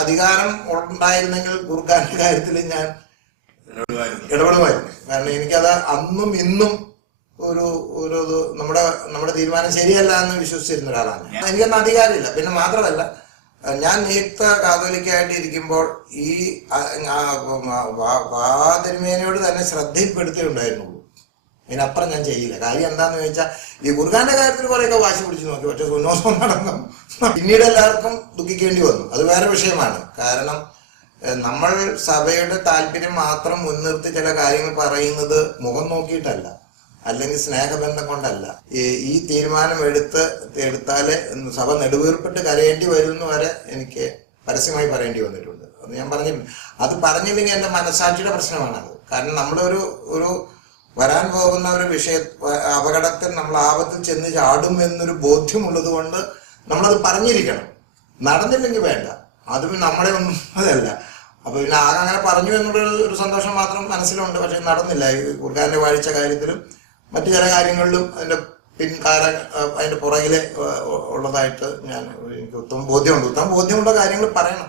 അധികാരം ഉണ്ടായിരുന്നെങ്കിൽ ഗുർഖാന്റെ കാര്യത്തിൽ ഞാൻ ഇടപെടുമായിരുന്നു. കാരണം എനിക്കത് അന്നും ഇന്നും ഒരു നമ്മുടെ തീരുമാനം ശരിയല്ല എന്ന് വിശ്വസിച്ചിരുന്ന ഒരാളാണ്. എനിക്കൊന്നും അധികാരമില്ല. പിന്നെ മാത്രമല്ല, ഞാൻ നിയുക്ത കാതോലിക്കായിട്ട് ഇരിക്കുമ്പോൾ ഈ തിരുമേനിയോട് തന്നെ ശ്രദ്ധയിൽപ്പെടുത്തിയിട്ടുണ്ടായിരുന്നുള്ളൂ. അതിനപ്പുറം ഞാൻ ചെയ്യില്ല. കാര്യം എന്താന്ന് ചോദിച്ചാൽ, ഈ ഗുർഖാന്റെ കാര്യത്തിൽ കുറെയൊക്കെ വാശി പിടിച്ചു നോക്കി, പക്ഷെ സുന്നോസം നടന്നു. പിന്നീട് എല്ലാവർക്കും ദുഃഖിക്കേണ്ടി വന്നു. അത് വേറെ വിഷയമാണ്. കാരണം നമ്മൾ സഭയുടെ താല്പര്യം മാത്രം മുൻനിർത്തി ചില കാര്യങ്ങൾ പറയുന്നത് മുഖം നോക്കിയിട്ടല്ല, അല്ലെങ്കിൽ സ്നേഹബന്ധം കൊണ്ടല്ല. ഈ തീരുമാനം എടുത്താല് സഭ നെടുവീർപ്പിട്ട് കരയേണ്ടി വരുന്ന വരെ എനിക്ക് പരസ്യമായി പറയേണ്ടി വന്നിട്ടുണ്ട്. അത് ഞാൻ പറഞ്ഞിട്ടുണ്ട്. അത് പറഞ്ഞില്ലെങ്കിൽ എന്റെ മനസാക്ഷിയുടെ പ്രശ്നമാണത്. കാരണം നമ്മളൊരു വരാൻ പോകുന്ന ഒരു അപകടത്തിൽ നമ്മൾ ആപത്തിൽ ചെന്ന് ചാടും എന്നൊരു ബോധ്യമുള്ളത് കൊണ്ട് നമ്മളത് പറഞ്ഞിരിക്കണം. നടന്നില്ലെങ്കിൽ വേണ്ട, അത് നമ്മളെ ഒന്നും അതല്ല. അപ്പൊ പിന്നെ ആകെ അങ്ങനെ പറഞ്ഞു എന്നുള്ളൊരു സന്തോഷം മാത്രം മനസ്സിലുണ്ട്. പക്ഷെ നടന്നില്ല. ഈ ഗുർഖാന്റെ വാഴിച്ച കാര്യത്തിലും മറ്റു ചില കാര്യങ്ങളിലും അതിന്റെ പുറകില് ഉള്ളതായിട്ട് എനിക്ക് ഉത്തമ ബോധ്യമുള്ള കാര്യങ്ങൾ പറയണം.